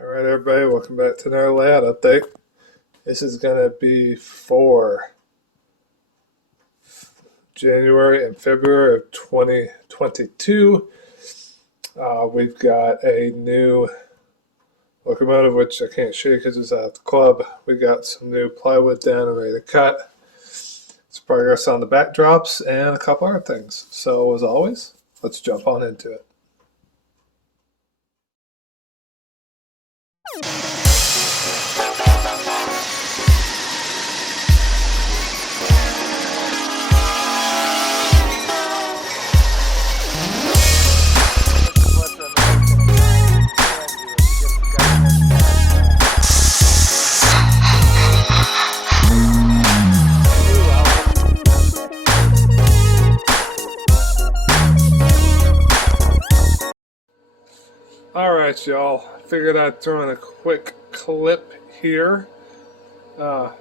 Alright everybody, welcome back to another layout update. This is going to be for January and February of 2022. We've got a new locomotive, which I can't show you because it's at the club. We got some new plywood down and ready to cut. Some progress on the backdrops and a couple other things. So as always, let's jump on into it. Alright y'all, figured I'd throw in a quick clip here, but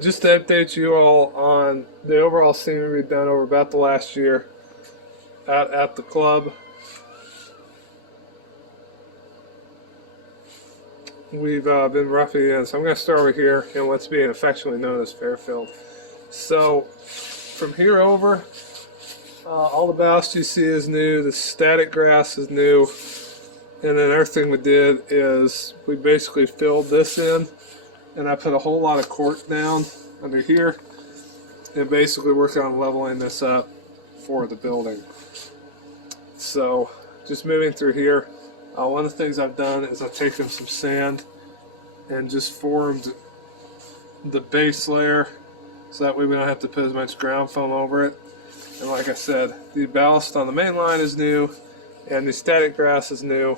just to update you all on the overall scenery we've done over about the last year at the club. We've been roughing in, so I'm going to start over here in what's being affectionately known as Fairfield. So from here over, all the ballast you see is new, the static grass is new, and then everything we did is we basically filled this in, and I put a whole lot of cork down under here, and basically working on leveling this up for the building. So just moving through here, one of the things I've done is I've taken some sand and just formed the base layer so that way we don't have to put as much ground foam over it. And like I said, the ballast on the main line is new, and the static grass is new.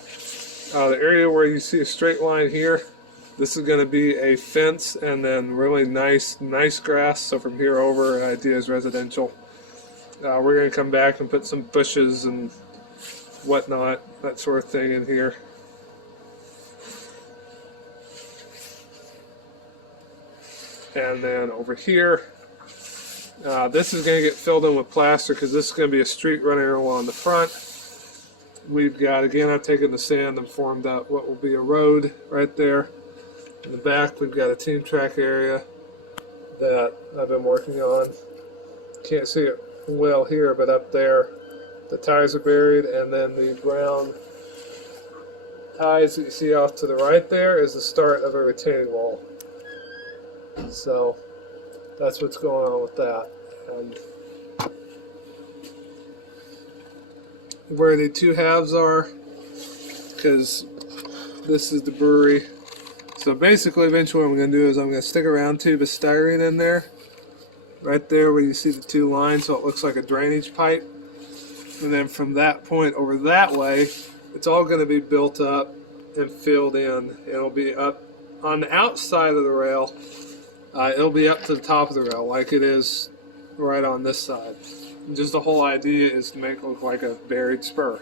The area where you see a straight line here, this is going to be a fence and then really nice grass. So from here over, the idea is residential. We're going to come back and put some bushes and whatnot, that sort of thing in here. And then over here, this is going to get filled in with plaster because this is going to be a street running along the front. We've got, again, I've taken the sand and formed out what will be a road right there. In the back, we've got a team track area that I've been working on. Can't see it well here, but up there, the ties are buried, and then the brown ties that you see off to the right there is the start of a retaining wall. So that's what's going on with that. Where the two halves are, because this is the brewery. So basically, eventually what I'm going to do is I'm going to stick a round tube of styrene in there, right there where you see the two lines, so it looks like a drainage pipe. And then from that point over that way, it's all going to be built up and filled in. It'll be up on the outside of the rail. It'll be up to the top of the rail like it is right on this side. And just the whole idea is to make it look like a buried spur.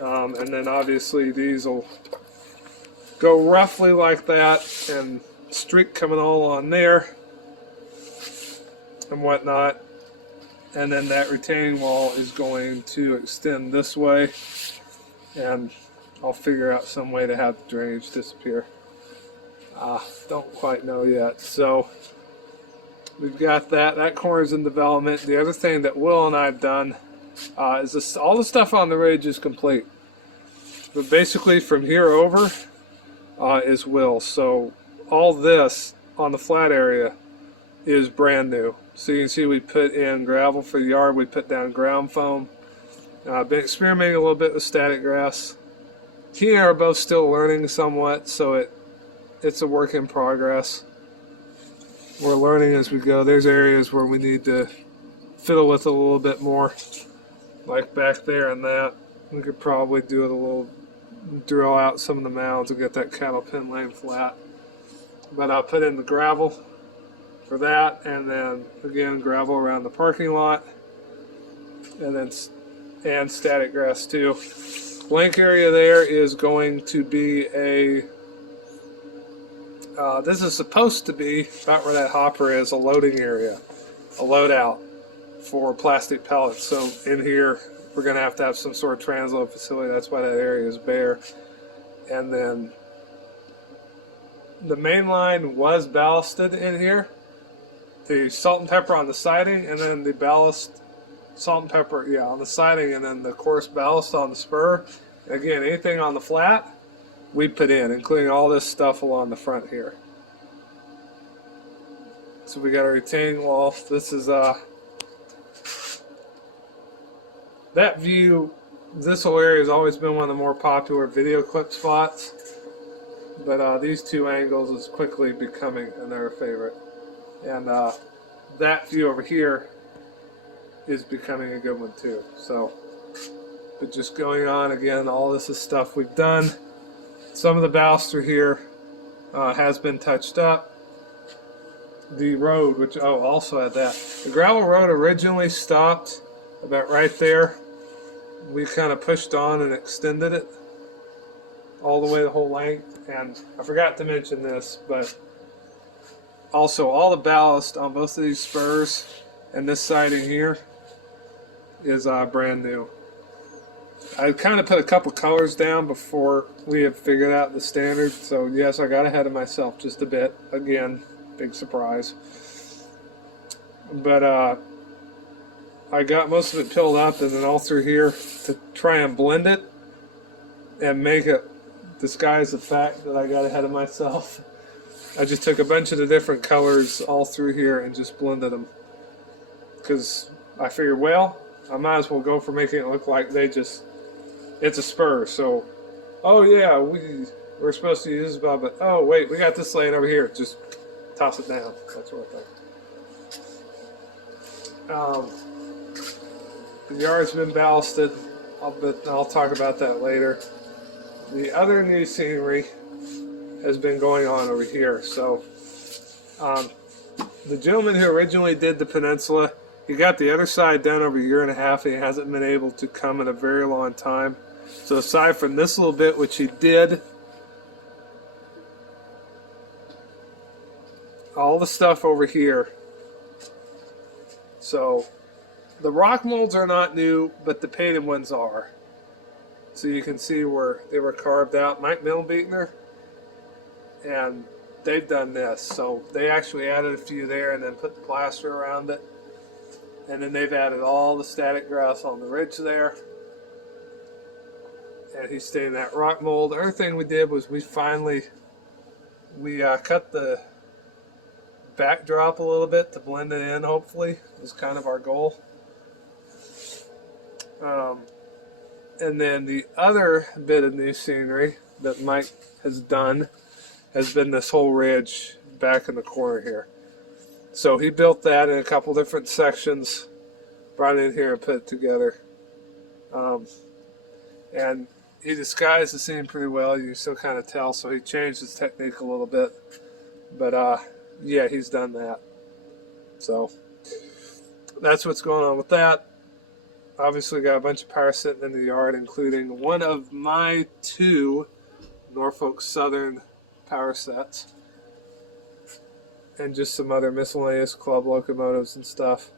And then obviously these will go roughly like that, and streak coming all on there and whatnot. And then that retaining wall is going to extend this way, and I'll figure out some way to have the drainage disappear. Don't quite know yet. So we've got that corner's in development. The other thing that Will and I have done is this, all the stuff on the ridge is complete, but basically from here over is Will. So all this on the flat area is brand new. So you can see we put in gravel for the yard, we put down ground foam. I've been experimenting a little bit with static grass. He and I are both still learning somewhat, so it's a work in progress. We're learning as we go. There's areas where we need to fiddle with it a little bit more, like back there and that. We could probably do it a little, drill out some of the mounds and get that cattle pen laying flat. But I'll put in the gravel for that, and then again gravel around the parking lot, and then static grass too. Blank area there is going to be a this is supposed to be about where that hopper is, a loading area, a loadout for plastic pellets. So in here we're going to have some sort of transload facility. That's why that area is bare. and then the main line was ballasted in here. The salt and pepper on the siding, and then the ballast, salt and pepper, yeah, on the siding, and then the coarse ballast on the spur. And again, anything on the flat, we put in, including all this stuff along the front here. So we got a retaining wall. This is that view. This whole area has always been one of the more popular video clip spots, but these two angles is quickly becoming another favorite. And that view over here is becoming a good one too. So, but just going on again, all this is stuff we've done. Some of the baluster here has been touched up. The road, which also had that. The gravel road originally stopped about right there. We kind of pushed on and extended it all the way the whole length. And I forgot to mention this, but also all the ballast on both of these spurs and this siding here is brand new. I kind of put a couple colors down before we had figured out the standard, so yes, I got ahead of myself just a bit. Again, big surprise. But I got most of it filled up and then all through here to try and blend it and make it disguise the fact that I got ahead of myself. I just took a bunch of the different colors all through here and just blended them. Because I figured, well, I might as well go for making it look like it's a spur. So, oh yeah, we're supposed to use this, but oh wait, we got this laying over here. Just toss it down. That's what I think. The yard's been ballasted. I'll talk about that later. The other new scenery has been going on over here. So, the gentleman who originally did the peninsula, he got the other side done over a year and a half. He hasn't been able to come in a very long time. So aside from this little bit, which he did, all the stuff over here. So the rock molds are not new, but the painted ones are. So you can see where they were carved out. Mike Milbeekner, and they've done this. So they actually added a few there and then put the plaster around it. And then they've added all the static grass on the ridge there. And he's staying that rock mold. The other thing we did was we cut the backdrop a little bit to blend it in, hopefully. Was kind of our goal. And then the other bit of new scenery that Mike has done has been this whole ridge back in the corner here. So he built that in a couple different sections, brought it in here and put it together. And he disguised the scene pretty well. You can still kind of tell, so he changed his technique a little bit. But yeah, he's done that. So that's what's going on with that. Obviously got a bunch of power sitting in the yard, including one of my 2 Norfolk Southern power sets. And just some other miscellaneous club locomotives and stuff.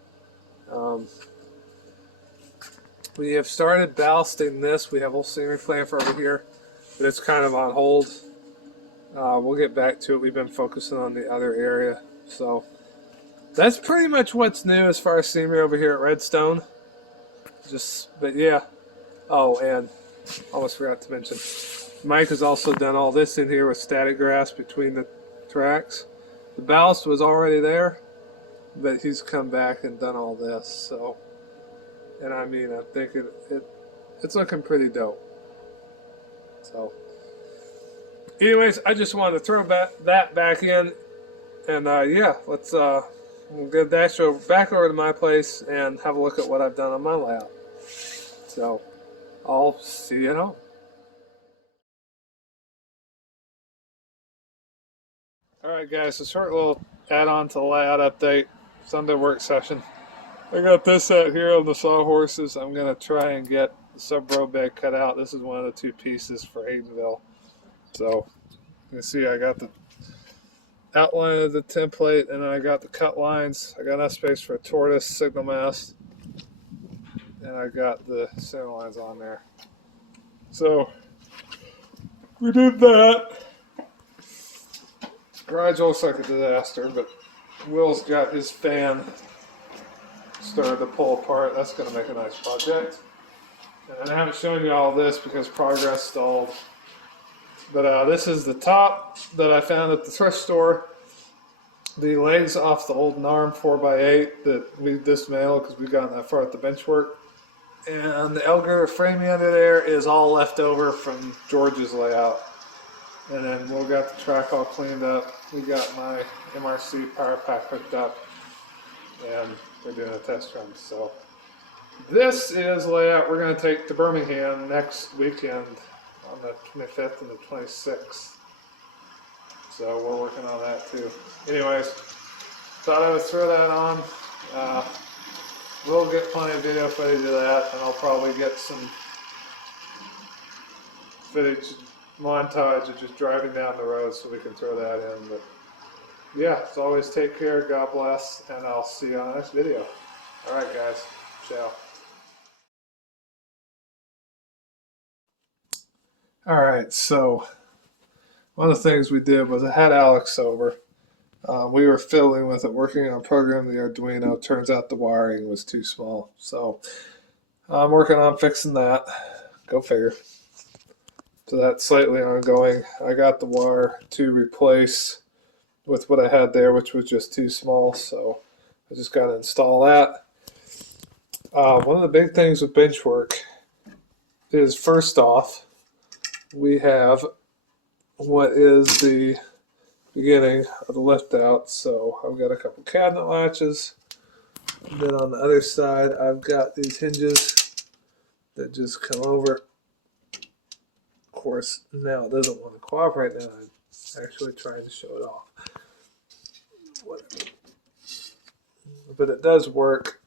We have started ballasting this. We have a whole scenery plan for over here, but it's kind of on hold. We'll get back to it. We've been focusing on the other area. So that's pretty much what's new as far as scenery over here at Redstone. But yeah. Oh, and almost forgot to mention, Mike has also done all this in here with static grass between the tracks. The ballast was already there, but he's come back and done all this. So, and I mean, I think it's looking pretty dope. So, anyways, I just wanted to throw that back in, and yeah, let's we'll get dash back over to my place and have a look at what I've done on my lab. So, I'll see you at home. Alright guys, a short little add-on to the layout update, Sunday work session. I got this out here on the sawhorses. I'm going to try and get the sub-row bed cut out. This is one of the 2 pieces for Haydenville. So, you can see I got the outline of the template and I got the cut lines. I got enough space for a tortoise signal mast. And I got the center lines on there. So, we did that. Garage looks like a disaster, but Will's got his fan started to pull apart. That's going to make a nice project. And I haven't shown you all this because progress stalled. But this is the top that I found at the thrift store. The legs off the old NARM 4x8 that we dismantled because we've gotten that far at the bench work. And the L-girder framing under there is all left over from George's layout. And then Will got the track all cleaned up. We got my MRC power pack hooked up. And we're doing a test run. So this is layout we're going to take to Birmingham next weekend on the 25th and the 26th. So we're working on that too. Anyways, thought I would throw that on. We'll get plenty of video footage of that, and I'll probably get some footage montage of just driving down the road so we can throw that in. But yeah, as always, take care, God bless, and I'll see you on the next video. Alright guys, ciao. Alright, so one of the things we did was I had Alex over. We were fiddling with it, working on programming the Arduino. Turns out the wiring was too small. So I'm working on fixing that. Go figure. So that's slightly ongoing. I got the wire to replace with what I had there, which was just too small. So I just got to install that. One of the big things with bench work is, first off, we have what is the beginning of the lift out. So I've got a couple cabinet latches. And then on the other side, I've got these hinges that just come over. Of course, now it doesn't want to cooperate. Now I'm actually trying to show it off. Whatever. But it does work.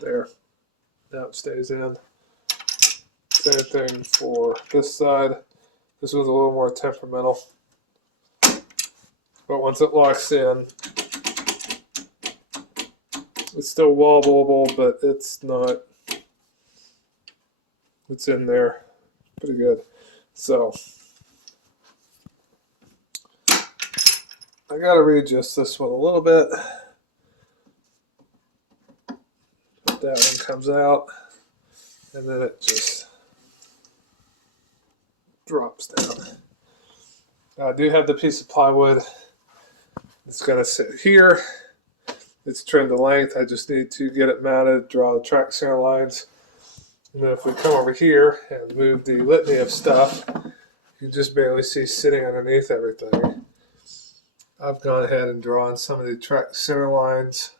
There. Now it stays in. Same thing for this side. This one's a little more temperamental. But once it locks in, it's still wobbleable, but it's not. It's in there pretty good. So I gotta readjust this one a little bit. But that one comes out, and then it just drops down. I do have the piece of plywood. It's going to sit here. It's trimmed to length. I just need to get it mounted, draw the track center lines. And then if we come over here and move the litany of stuff, you just barely see sitting underneath everything. I've gone ahead and drawn some of the track center lines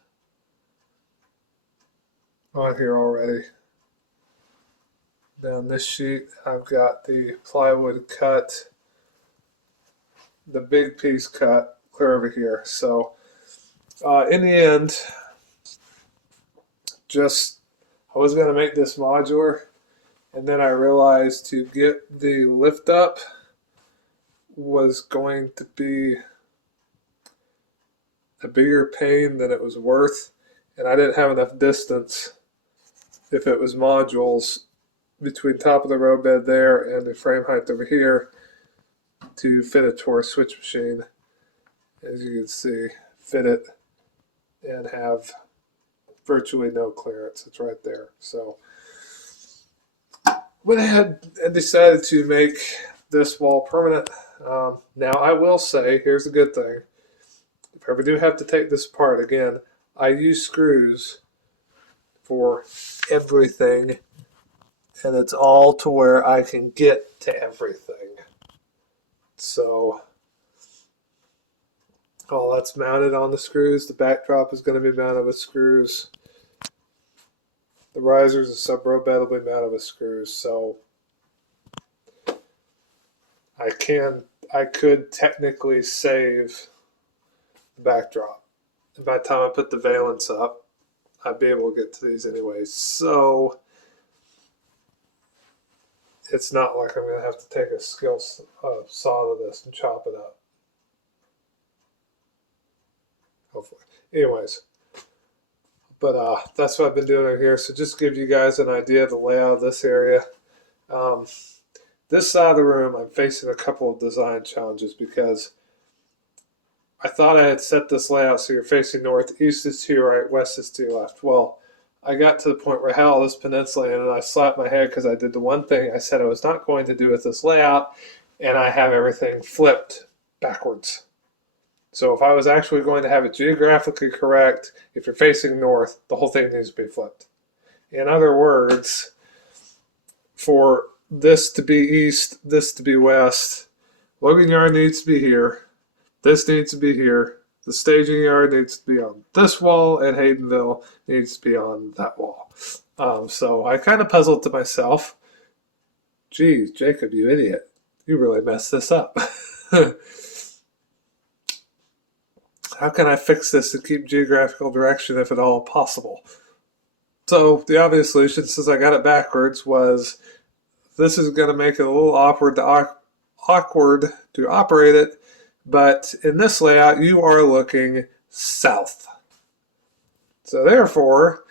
on here already. Down this sheet, I've got the plywood cut, the big piece cut clear over here. So in the end, I was going to make this modular, and then I realized to get the lift up was going to be a bigger pain than it was worth, and I didn't have enough distance if it was modules between top of the row bed there and the frame height over here to fit it to our switch machine. As you can see, fit it and have virtually no clearance. It's right there. So went ahead and decided to make this wall permanent. Now I will say, here's the good thing. If I ever do have to take this apart again, I use screws for everything, and it's all to where I can get to everything. So all that's mounted on the screws. The backdrop is going to be mounted with screws. The risers and sub row bed will be mounted with screws. So I could technically save the backdrop. And by the time I put the valance up, I'd be able to get to these anyways. So it's not like I'm going to have to take a saw to this and chop it up. Hopefully. Anyways. But that's what I've been doing over here. So just to give you guys an idea of the layout of this area. This side of the room, I'm facing a couple of design challenges because I thought I had set this layout so you're facing north, east is to your right, west is to your left. Well, I got to the point where I had all this peninsula in and I slapped my head because I did the one thing I said I was not going to do with this layout, and I have everything flipped backwards. So if I was actually going to have it geographically correct, if you're facing north, the whole thing needs to be flipped. In other words, for this to be east, this to be west, Logan Yard needs to be here, this needs to be here, the staging yard needs to be on this wall, and Haydenville needs to be on that wall. So I kind of puzzled to myself, geez, Jacob, you idiot, you really messed this up. How can I fix this to keep geographical direction if at all possible? So the obvious solution, since I got it backwards, was this is going to make it a little awkward to operate it, but in this layout you are looking south. So therefore,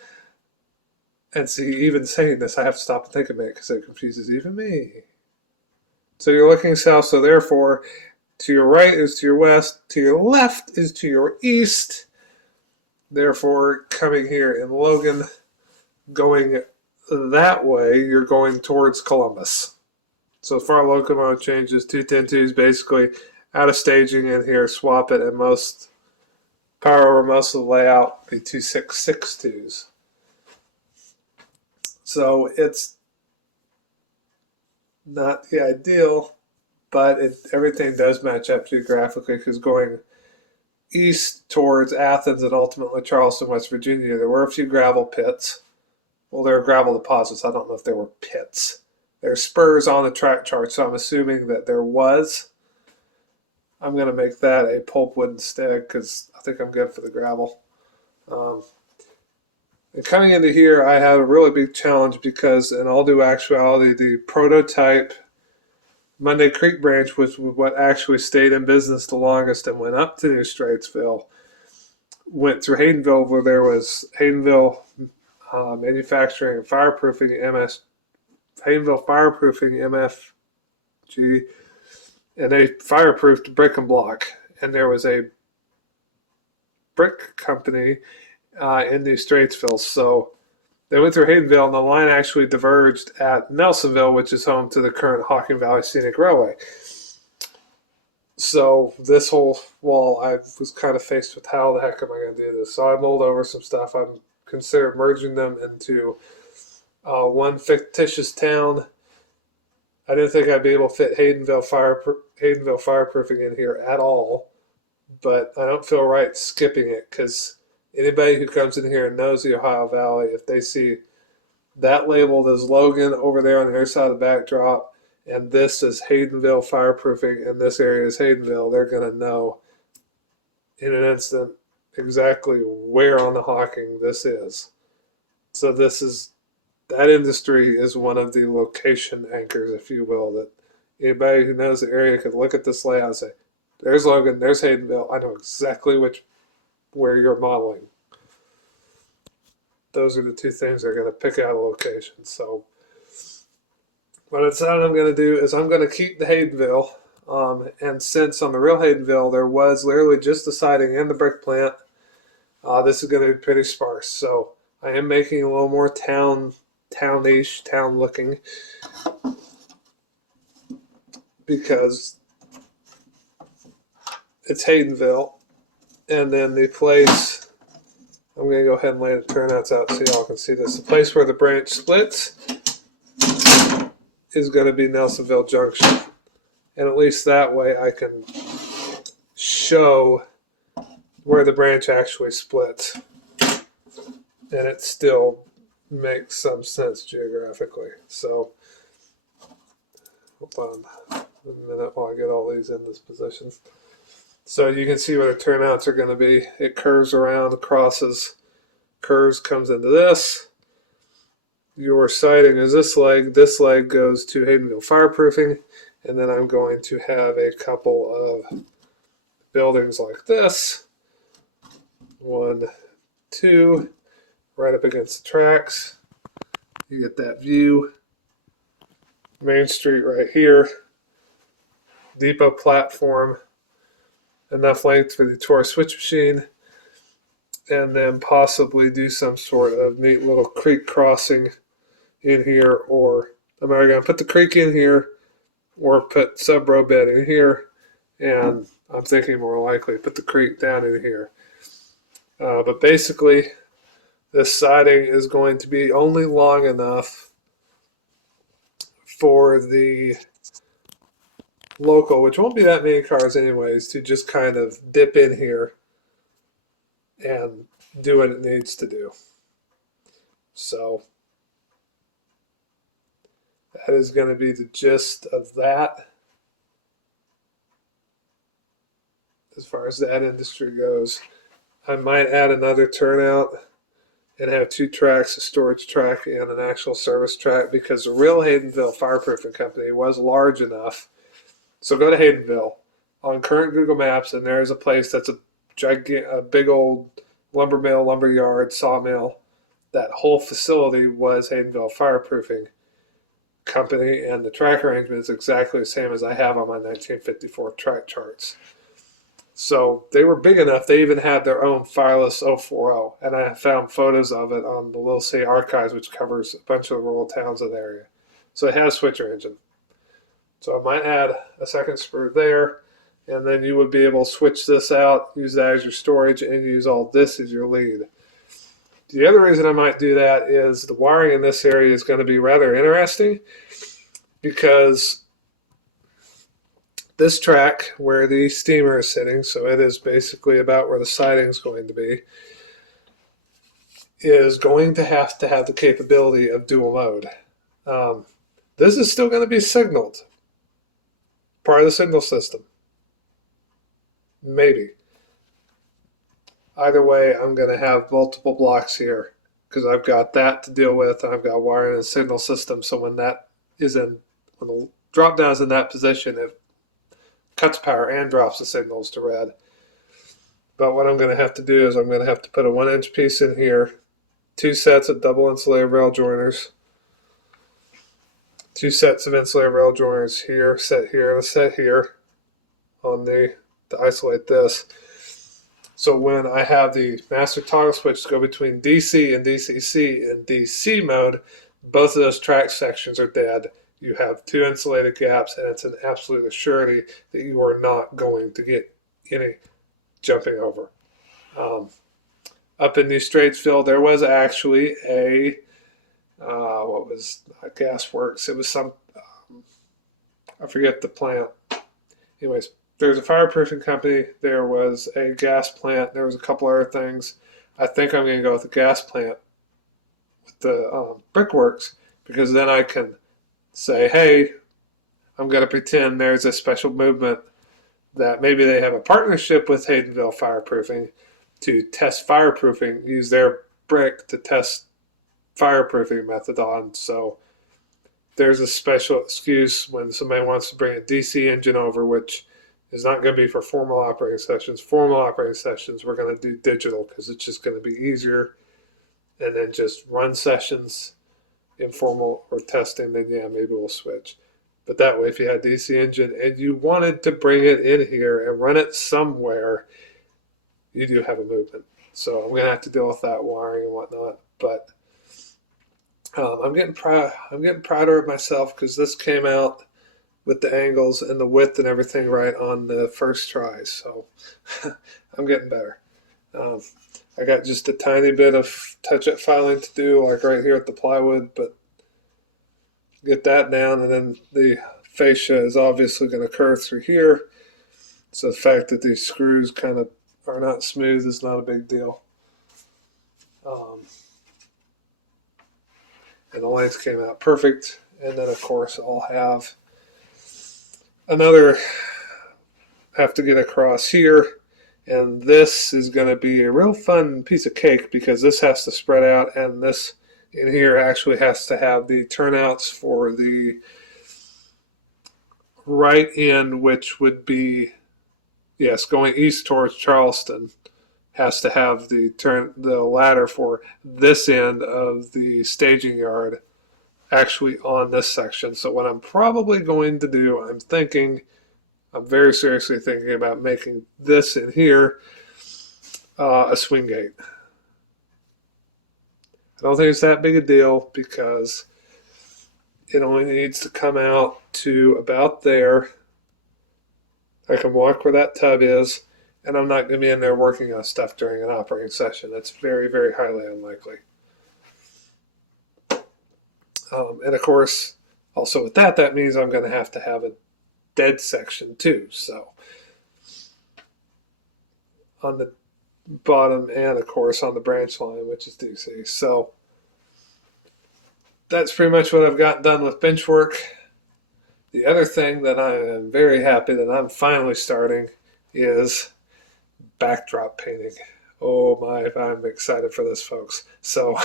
and see, even saying this, I have to stop and think a minute because it confuses even me. So you're looking south, so therefore to your right is to your west, to your left is to your east. Therefore, coming here in Logan, going that way, you're going towards Columbus. So far locomotive changes, 210-2s basically out of staging in here, swap it, and most power over most of the layout be 2662s. So it's not the ideal, but everything does match up geographically because going east towards Athens and ultimately Charleston, West Virginia, there were a few gravel pits. Well, there were gravel deposits. I don't know if there were pits. There are spurs on the track chart, so I'm assuming that there was. I'm going to make that a pulpwood instead because I think I'm good for the gravel. And coming into here, I had a really big challenge because in all due actuality, the prototype Monday Creek branch was what actually stayed in business the longest and went up to New Straitsville. Went through Haydenville where there was Haydenville Manufacturing and Fireproofing Haydenville Fireproofing MFG, and they fireproofed brick and block. And there was a brick company in New Straitsville. So they went through Haydenville, and the line actually diverged at Nelsonville, which is home to the current Hocking Valley Scenic Railway. So this whole wall, I was kind of faced with how the heck am I going to do this? So I mulled over some stuff. I'm considered merging them into one fictitious town. I didn't think I'd be able to fit Haydenville Fireproofing in here at all, but I don't feel right skipping it because anybody who comes in here and knows the Ohio Valley, if they see that labeled as Logan over there on the other side of the backdrop, and this is Haydenville Fireproofing, and this area is Haydenville, they're going to know in an instant exactly where on the Hocking this is. So that industry is one of the location anchors, if you will, that anybody who knows the area could look at this layout and say, there's Logan, there's Haydenville, I know exactly where you're modeling. Those are the two things they're going to pick out a location. So what I decided I'm going to do is I'm going to keep the Haydenville. And since on the real Haydenville there was literally just the siding and the brick plant, this is going to be pretty sparse. So I am making a little more town-ish, town-looking, because it's Haydenville. And then the place, I'm going to go ahead and lay the turnouts out so y'all can see this. The place where the branch splits is going to be Nelsonville Junction. And at least that way I can show where the branch actually splits. And it still makes some sense geographically. So, hold on a minute while I get all these in this position. So you can see where the turnouts are going to be. It curves around, crosses, curves, comes into this. Your siding is this leg. This leg goes to Haydenville Fireproofing. And then I'm going to have a couple of buildings like this. 1, 2, right up against the tracks. You get that view. Main Street right here, depot platform, enough length for the Torah switch machine, and then possibly do some sort of neat little creek crossing in here, or I'm either going to put the creek in here or put sub-row bed in here, and I'm thinking more likely put the creek down in here. But basically, this siding is going to be only long enough for the local, which won't be that many cars anyways, to just kind of dip in here and do what it needs to do. So that is going to be the gist of that as far as that industry goes. I might add another turnout and have 2 tracks, a storage track and an actual service track, because the real Haydenville Fireproofing Company was large enough. So go to Haydenville on current Google Maps, and there's a place that's a big old lumber mill, lumber yard, sawmill. That whole facility was Haydenville Fireproofing Company, and the track arrangement is exactly the same as I have on my 1954 track charts. So they were big enough, they even had their own Fireless 040, and I found photos of it on the Little City Archives, which covers a bunch of the rural towns of the area. So it has a switcher engine. So I might add a second sprue there, and then you would be able to switch this out, use that as your storage, and use all this as your lead. The other reason I might do that is the wiring in this area is going to be rather interesting, because this track where the steamer is sitting, so it is basically about where the siding is going to be, is going to have the capability of dual mode. This is still going to be signaled, part of the signal system. Maybe. Either way, I'm going to have multiple blocks here because I've got that to deal with, and I've got wiring and signal system. So when that is in, when the drop down is in that position, it cuts power and drops the signals to red. But what I'm going to have to do is I'm going to have to put a 1-inch piece in here, 2 sets of double insulated rail joiners, 2 sets of insulated rail joiners here, set here, and a set here on to isolate this. So when I have the master toggle switch go between DC and DCC in DC mode, both of those track sections are dead. You have 2 insulated gaps, and it's an absolute surety that you are not going to get any jumping over. Up in New Straitsville, there was actually a what was Gas Works. It was some I forget the plant. Anyways, there's a fireproofing company. There was a gas plant. There was a couple other things. I think I'm going to go with the gas plant with the brickworks, because then I can say, hey, I'm going to pretend there's a special movement that maybe they have a partnership with Haydenville Fireproofing to test fireproofing, use their brick to test fireproofing method on. So there's a special excuse when somebody wants to bring a DC engine over, which is not going to be for formal operating sessions. Formal operating sessions, we're going to do digital because it's just going to be easier. And then just run sessions, informal or testing, then yeah, maybe we'll switch. But that way, if you had DC engine and you wanted to bring it in here and run it somewhere, you do have a movement. So I'm going to have to deal with that wiring and whatnot. But I'm getting prouder of myself because this came out with the angles and the width and everything right on the first try. So I'm getting better. I got just a tiny bit of touch-up filing to do, like right here at the plywood, but get that down, and then the fascia is obviously going to curve through here. So the fact that these screws kind of are not smooth is not a big deal. And the length came out perfect. And then, of course, I'll have another have to get across here. And this is going to be a real fun piece of cake because this has to spread out, and this in here actually has to have the turnouts for the right end, which would be, yes, going east towards Charleston, has to have the ladder for this end of the staging yard actually on this section. So what I'm probably going to do, I'm very seriously thinking about making this in here a swing gate. I don't think it's that big a deal because it only needs to come out to about there. I can walk where that tub is, and I'm not going to be in there working on stuff during an operating session. That's very, very highly unlikely. And of course, also with that, that means I'm going to have a dead section too. So on the bottom and of course on the branch line, which is DC. So that's pretty much what I've got done with bench work. The other thing that I am very happy that I'm finally starting is backdrop painting. Oh my, I'm excited for this, folks. So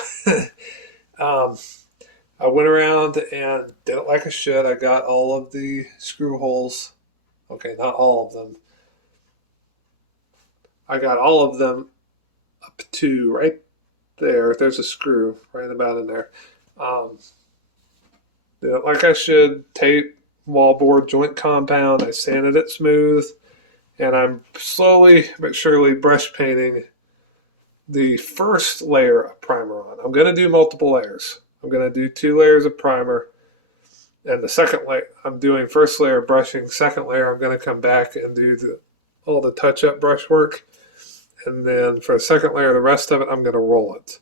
I went around and did it like I should. I got all of the screw holes. Okay, not all of them. I got all of them up to right there. There's a screw right about in there. Did it like I should. Tape, wallboard, joint compound. I sanded it smooth. And I'm slowly but surely brush painting the first layer of primer on. I'm going to do multiple layers. I'm going to do 2 layers of primer, and the second layer, I'm doing first layer brushing, second layer I'm going to come back and do all the touch-up brush work, and then for the second layer, the rest of it, I'm going to roll it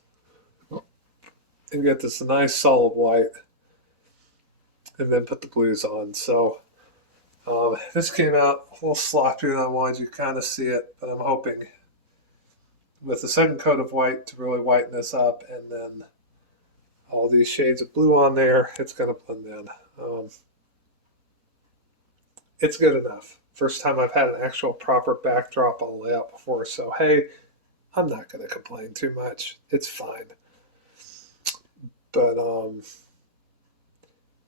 and get this nice solid white, and then put the blues on. So this came out a little sloppier than I wanted you to kind of see it, but I'm hoping with the second coat of white to really whiten this up, and then all these shades of blue on there, it's going to blend in. It's good enough. First time I've had an actual proper backdrop on a layout before, so hey, I'm not going to complain too much. It's fine. But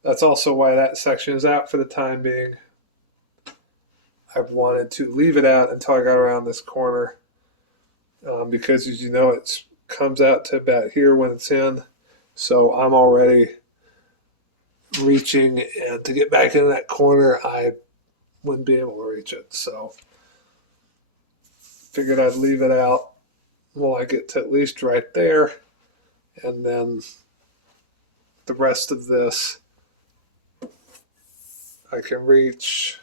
that's also why that section is out for the time being. I've wanted to leave it out until I got around this corner because, as you know, it comes out to about here when it's in. So I'm already reaching, and to get back into that corner, I wouldn't be able to reach it. So figured I'd leave it out while I get to at least right there, and then the rest of this I can reach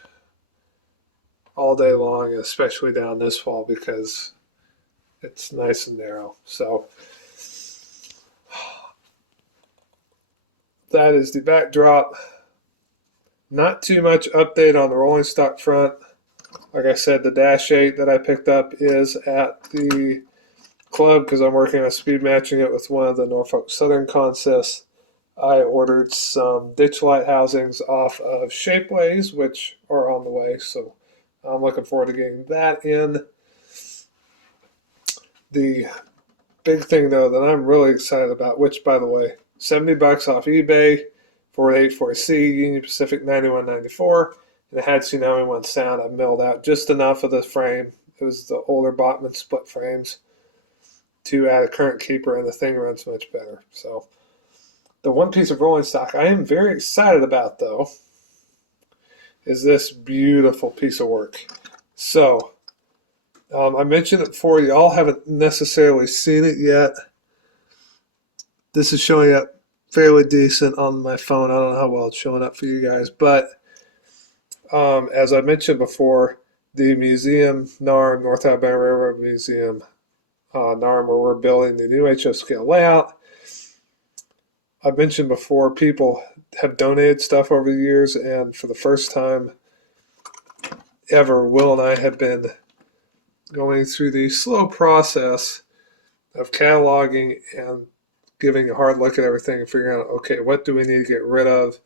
all day long, especially down this wall because it's nice and narrow. So that is the backdrop. Not too much update on the rolling stock front. Like I said, the Dash 8 that I picked up is at the club because I'm working on speed matching it with one of the Norfolk Southern consists. I ordered some ditch light housings off of Shapeways, which are on the way, so I'm looking forward to getting that in. The big thing, though, that I'm really excited about, which, by the way, $70 off eBay, Ford 840C, Union Pacific 9194, and it had Tsunami 1 sound. I milled out just enough of the frame. It was the older Bachmann split frames to add a current keeper, and the thing runs much better. So the one piece of rolling stock I am very excited about, though, is this beautiful piece of work. So I mentioned it before. You all haven't necessarily seen it yet. This is showing up fairly decent on my phone. I don't know how well it's showing up for you guys, but as I mentioned before, the museum, NARM, North Alabama Railroad Museum, NARM, where we're building the new HO scale layout. I've mentioned before, people have donated stuff over the years, and for the first time ever, Will and I have been going through the slow process of cataloging and giving a hard look at everything and figuring out, okay, what do we need to get rid of?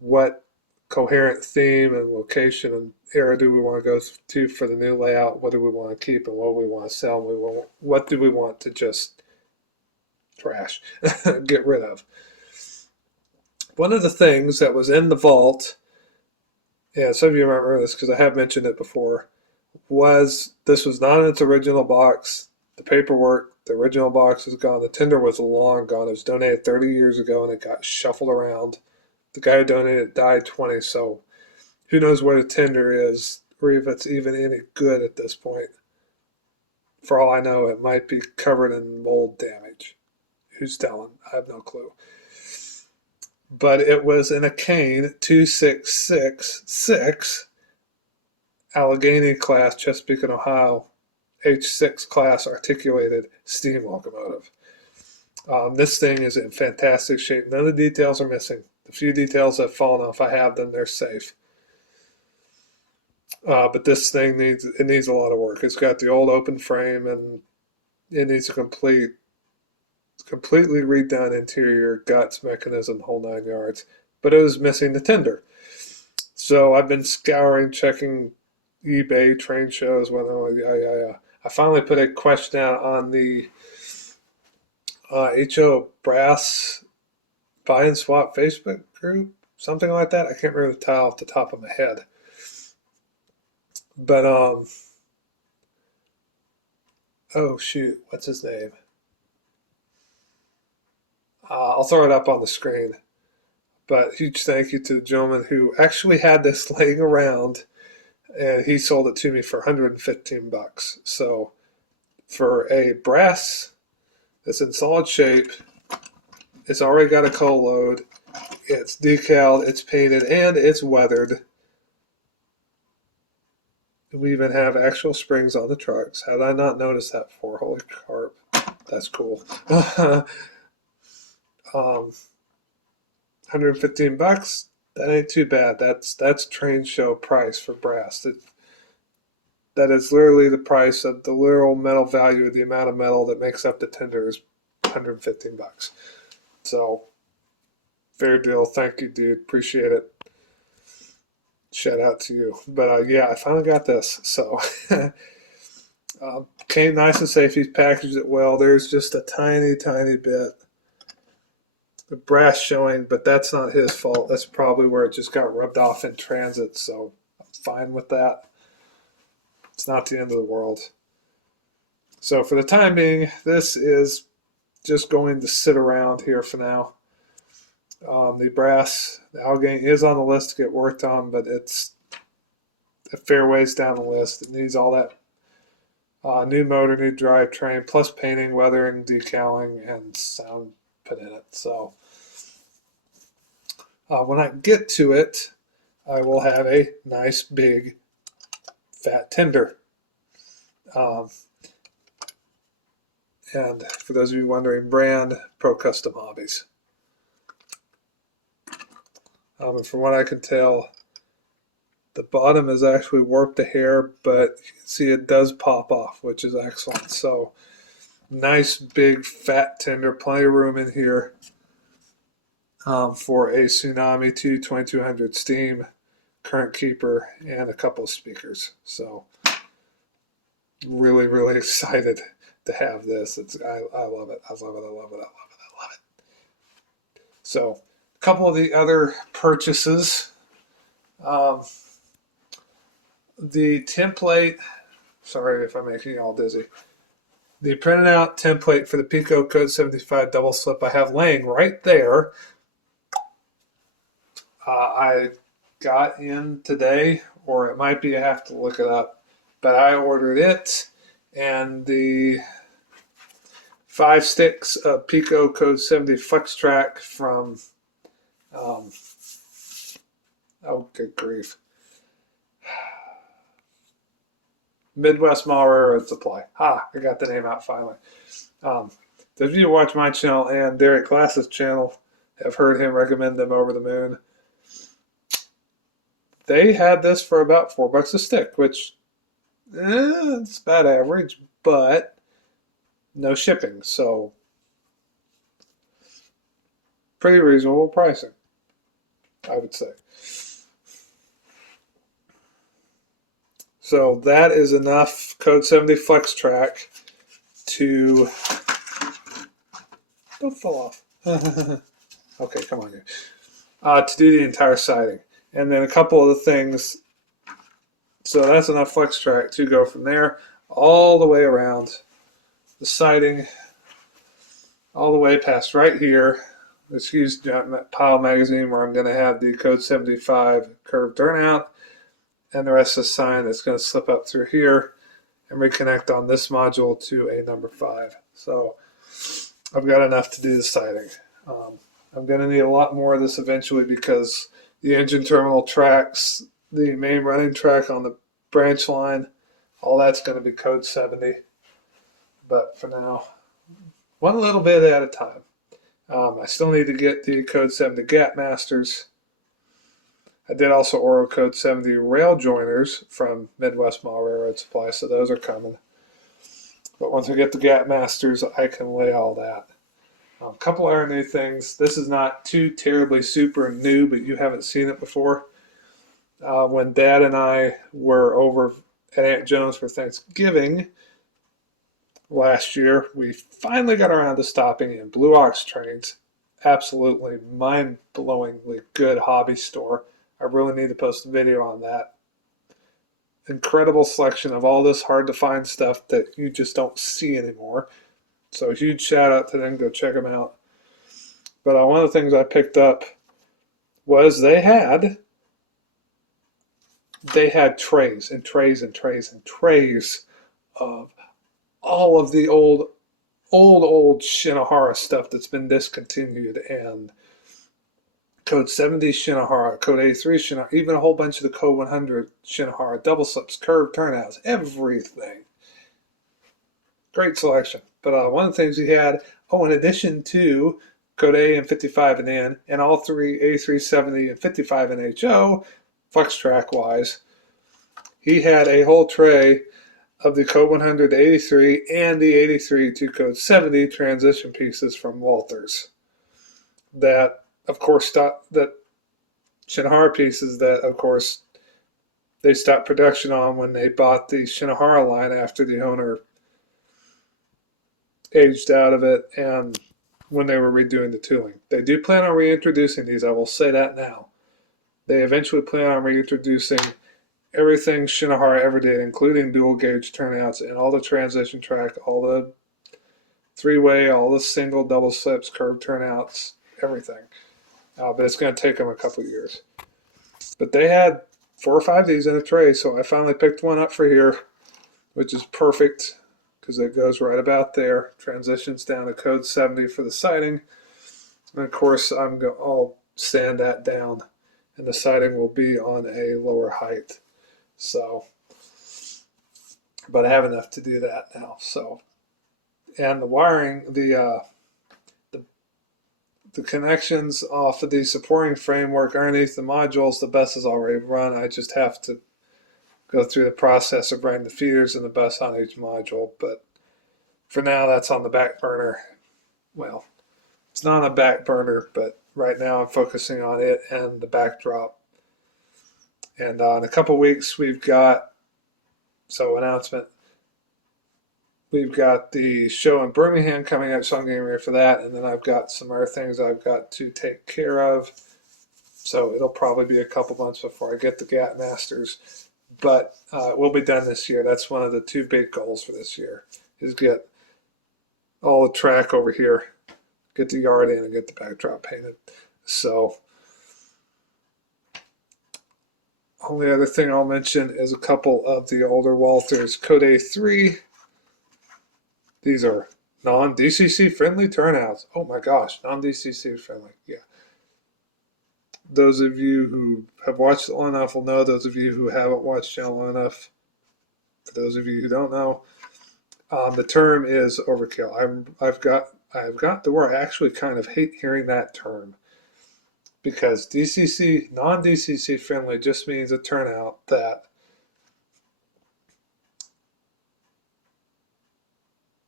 What coherent theme and location and era do we want to go to for the new layout? What do we want to keep and what do we want to sell? What do we want to just trash, get rid of? One of the things that was in the vault, and some of you remember this because I have mentioned it before, was this was not in its original box. The paperwork The original box is gone. The tender was long gone. It was donated 30 years ago and it got shuffled around. The guy who donated it died 20, so who knows what a tender is or if it's even any good at this point. For all I know, it might be covered in mold damage. Who's telling? I have no clue. But it was in a Kane 2666 Allegheny class, Chesapeake and Ohio, H6 class articulated steam locomotive. This thing is in fantastic shape. None of the details are missing. The few details that have fallen off, I have them. They're safe. But this thing needs a lot of work. It's got the old open frame, and it needs a completely redone interior, guts, mechanism, whole 9 yards. But it was missing the tender. So I've been scouring, checking eBay, train shows, I finally put a question out on the HO Brass Buy and Swap Facebook group, something like that. I can't remember the title off the top of my head. But, oh shoot, what's his name? I'll throw it up on the screen. But huge thank you to the gentleman who actually had this laying around, and he sold it to me for 115 bucks. So for a brass that's in solid shape, it's already got a coal load, it's decaled, it's painted, and it's weathered. We even have actual springs on the trucks. Had I not noticed that before? Holy carp. That's cool. 115 bucks. That ain't too bad. That's train show price for brass. That is literally the price of the literal metal value of the amount of metal that makes up the tender is 115 bucks. So fair deal. Thank you, dude. Appreciate it. Shout out to you. But yeah, I finally got this. So came nice and safe. He's packaged it well. There's just a tiny bit of brass showing, but that's not his fault. That's probably where it just got rubbed off in transit. So I'm fine with that. It's not the end of the world. So for the time being, this is just going to sit around here for now. The brass, the Allegheny is on the list to get worked on, but it's a fair ways down the list. It needs all that new motor, new drivetrain, plus painting, weathering, decaling, and sound put in it. So when I get to it, I will have a nice big fat tender. And for those of you wondering, brand Pro Custom Hobbies. And from what I can tell, the bottom is actually warped a hair, but you can see it does pop off, which is excellent. So nice big fat tender, plenty of room in here for a Tsunami 2200 steam, current keeper, and a couple of speakers. So really excited to have this. I love it. I love it. I love it. I love it. I love it. So a couple of the other purchases. The template, sorry if I'm making you all dizzy. The printed out template for the Pico Code 75 double slip I have laying right there. I got in today, or it might be I have to look it up, but I ordered it, and the 5 sticks of Pico Code 70 Flex Track from, oh good grief, Midwest Mall Railroad Supply. I got the name out finally. Those of you who watch my channel and Derek Glass's channel have heard him recommend them over the moon. They had this for about $4 a stick, which it's about average, but no shipping, so pretty reasonable pricing, I would say. So that is enough Code 70 Flex Track to, don't fall off. Okay, come on here. To do the entire siding. And then a couple of the things, so that's enough Flex Track to go from there all the way around the siding all the way past right here. This used pile magazine where I'm going to have the code 75 curved turnout, and the rest of the sign that's going to slip up through here and reconnect on this module to a number 5. So I've got enough to do the siding. I'm going to need a lot more of this eventually because the engine terminal tracks, the main running track on the branch line, all that's going to be code 70. But for now, one little bit at a time. I still need to get the code 70 gap masters. I did also order code 70 rail joiners from Midwest Mall Railroad Supply, so those are coming. But once I get the gap masters, I can lay all that. A couple other new things. This is not too terribly super new, but you haven't seen it before. When Dad and I were over at Aunt Jones for Thanksgiving last year, we finally got around to stopping in Blue Ox Trains. Absolutely mind-blowingly good hobby store. I really need to post a video on that. Incredible selection of all this hard-to-find stuff that you just don't see anymore. So a huge shout out to them. Go check them out. But one of the things I picked up was they had trays and trays and trays and trays of all of the old Shinohara stuff that's been discontinued, and code 70 Shinohara, code 83 Shinohara, even a whole bunch of the code 100 Shinohara, double slips, curved turnouts, everything. Great selection. But one of the things he had, in addition to code A and 55 and N, and all three A3, 70, and 55 and HO, flex track wise, he had a whole tray of the code 100 83 and the 83 to code 70 transition pieces from Walthers. That, of course, that Shinohara pieces that, of course, they stopped production on when they bought the Shinohara line after the owner aged out of it and when they were redoing the tooling. They do plan on reintroducing these, I will say that now. They eventually plan on reintroducing everything Shinohara ever did, including dual gauge turnouts and all the transition track, all the three-way, all the single, double slips, curved turnouts, everything. But it's going to take them a couple years. But they had 4 or 5 of these in a tray, so I finally picked one up for here, which is perfect because it goes right about there. Transitions down to code 70 for the siding. And of course, I'll sand that down, and the siding will be on a lower height. So, but I have enough to do that now. So, and the wiring, the connections off of the supporting framework underneath the modules, the bus is already run. I just have to go through the process of running the feeders and the bus on each module. But for now, that's on the back burner. Well, it's not on the back burner, but right now I'm focusing on it and the backdrop. And in a couple weeks, we've got, announcement, we've got the show in Birmingham coming up, so I'm getting ready for that. And then I've got some other things I've got to take care of. So it'll probably be a couple months before I get the gap masters. But it will be done this year. That's one of the 2 big goals for this year, is get all the track over here, get the yard in, and get the backdrop painted. So only other thing I'll mention is a couple of the older Walthers code A3. These are non-DCC friendly turnouts. Oh my gosh, non-DCC friendly. Yeah. Those of you who have watched it long enough will know. Those of you who haven't watched it long enough, for those of you who don't know, the term is overkill. I've got to where I actually kind of hate hearing that term, because DCC, non-DCC friendly just means a turnout that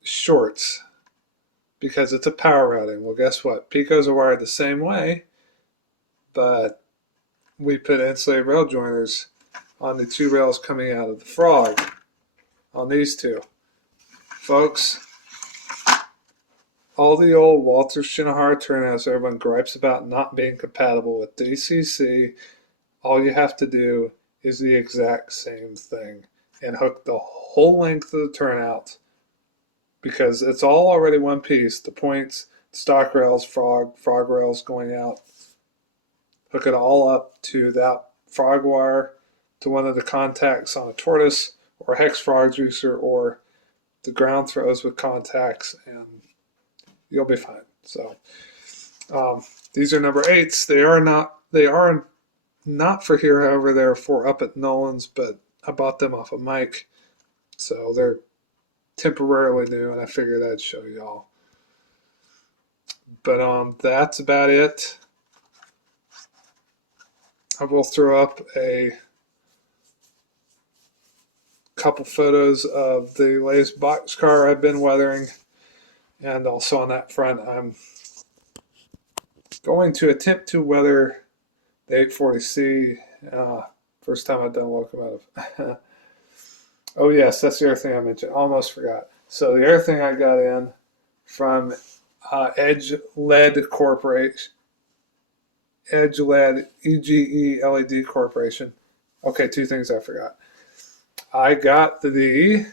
shorts because it's a power routing. Well, guess what? Picos are wired the same way, but we put insulated rail joiners on the 2 rails coming out of the frog on these 2. Folks, all the old Walthers Shinohara turnouts everyone gripes about not being compatible with DCC, all you have to do is the exact same thing and hook the whole length of the turnout because it's all already one piece. The points, stock rails, frog rails going out. Hook it all up to that frog wire, to one of the contacts on a tortoise or a hex frog juicer, or the ground throws with contacts, and you'll be fine. So these are number 8s. They are not for here, however, they're for up at Nolan's, but I bought them off of Mike, so they're temporarily new, and I figured I'd show y'all. But that's about it. I will throw up a couple photos of the latest boxcar I've been weathering, and also on that front, I'm going to attempt to weather the 840C. First time I've done a locomotive. Oh yes, that's the other thing I mentioned. Almost forgot. So the other thing I got in from Edge LED Corporation, Edge LED, EGE LED Corporation. Okay, 2 things I forgot. I got the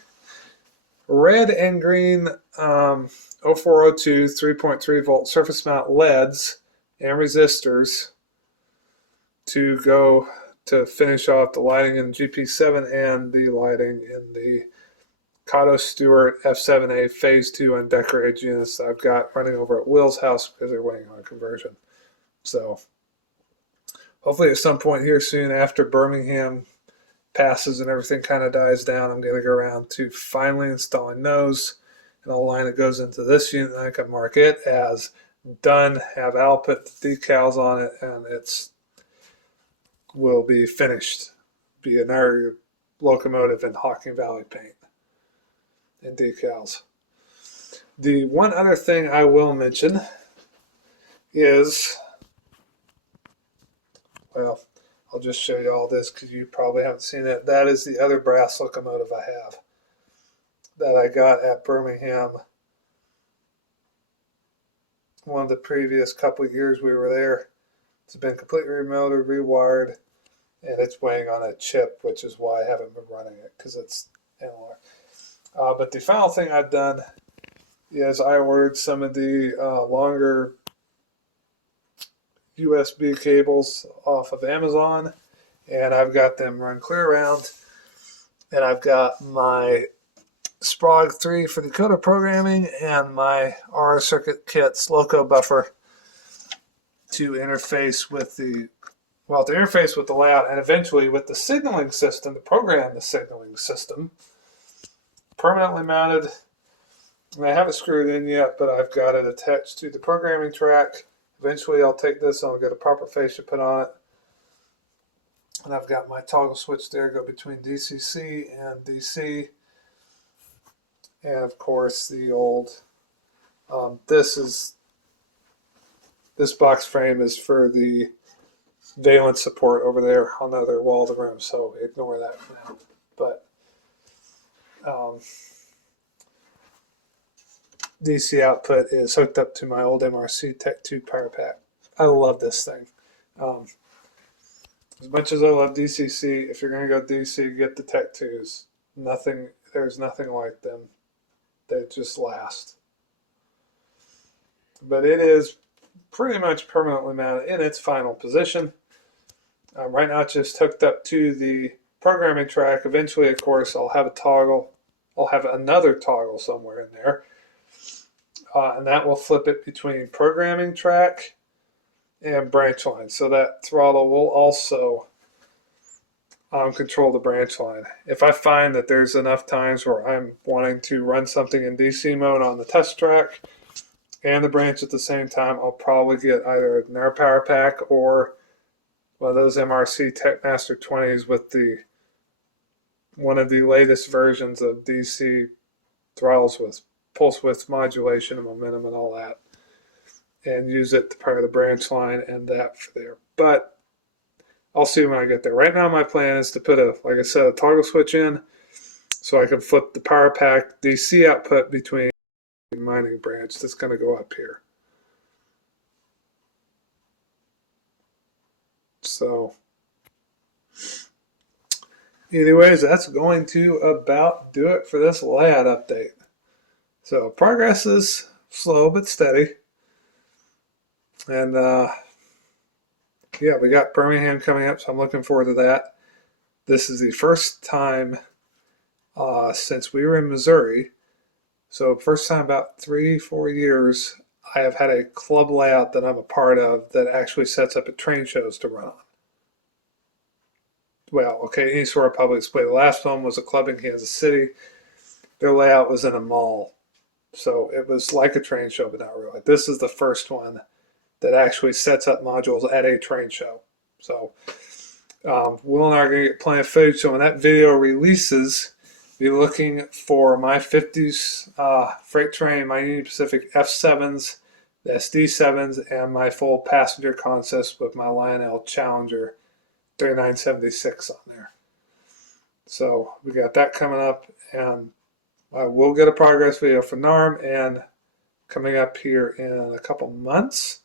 red and green 0402 3.3 volt surface mount LEDs and resistors to go to finish off the lighting in GP7 and the lighting in the Cotto Stewart F7A Phase 2 undecorated units I've got running over at Will's house because they're waiting on a conversion. So hopefully at some point here soon, after Birmingham passes and everything kind of dies down, I'm going to go around to finally installing those. And I'll line that goes into this unit, and I can mark it as done, have Al put the decals on it, and it's will be finished. Be another locomotive in Hocking Valley paint and decals. The one other thing I will mention is, well, I'll just show you all this because you probably haven't seen it. That is the other brass locomotive I have that I got at Birmingham one of the previous couple of years we were there. It's been completely remoted, rewired, and it's weighing on a chip, which is why I haven't been running it, because it's analog. But the final thing I've done is I ordered some of the longer USB cables off of Amazon, and I've got them run clear around, and I've got my Sprague 3 for the coder programming and my R circuit kit's loco buffer to interface with the layout, and eventually with the signaling system, to program the signaling system. Permanently mounted, and I haven't screwed in yet, but I've got it attached to the programming track. Eventually I'll take this and I'll get a proper fascia put on it. And I've got my toggle switch there, go between DCC and DC. And of course the old, this box frame is for the valence support over there on the other wall of the room, so ignore that for now. But DC output is hooked up to my old MRC Tech 2 power pack. I love this thing. As much as I love DCC, if you're going to go DC, get the Tech 2s. There's nothing like them. They just last. But it is pretty much permanently mounted in its final position. Right now it's just hooked up to the programming track. Eventually, of course, I'll have a toggle. I'll have another toggle somewhere in there. And that will flip it between programming track and branch line. So that throttle will also control the branch line. If I find that there's enough times where I'm wanting to run something in DC mode on the test track and the branch at the same time, I'll probably get either another power pack or one of those MRC Techmaster 20s with one of the latest versions of DC throttles with pulse width modulation and momentum and all that, and use it to power the branch line and that for there. But I'll see when I get there. Right now my plan is to put like I said, a toggle switch in so I can flip the power pack DC output between the mining branch that's going to go up here. So anyways, that's going to about do it for this layout update. So progress is slow but steady. And yeah, we got Birmingham coming up, so I'm looking forward to that. This is the first time since we were in Missouri, so first time about 3-4 years, I have had a club layout that I'm a part of that actually sets up at train shows to run on. Well, okay, any sort of public display. The last one was a club in Kansas City. Their layout was in a mall, so it was like a train show, but not really. This is the first one that actually sets up modules at a train show. So Will and I are going to get plenty of footage. So when that video releases, be looking for my 50s freight train, my Union Pacific F7s, the SD7s, and my full passenger consist with my Lionel Challenger 3976 on there. So we got that coming up, and I will get a progress video for NARM, and coming up here in a couple months,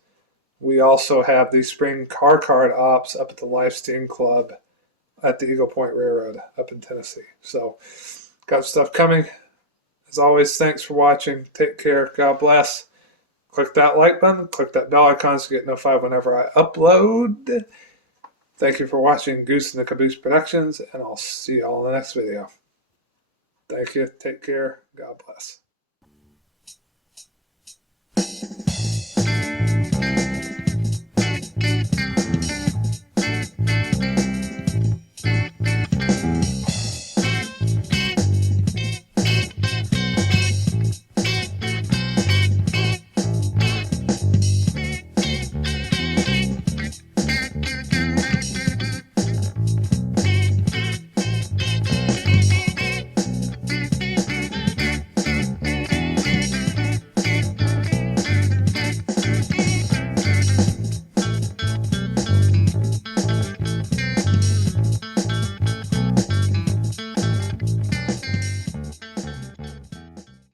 we also have the spring car card ops up at the Life Steam Club at the Eagle Point Railroad up in Tennessee. So got stuff coming. As always, thanks for watching. Take care. God bless. Click that like button. Click that bell icon so you get notified whenever I upload. Thank you for watching Goose and the Caboose Productions, and I'll see you all in the next video. Thank you. Take care. God bless.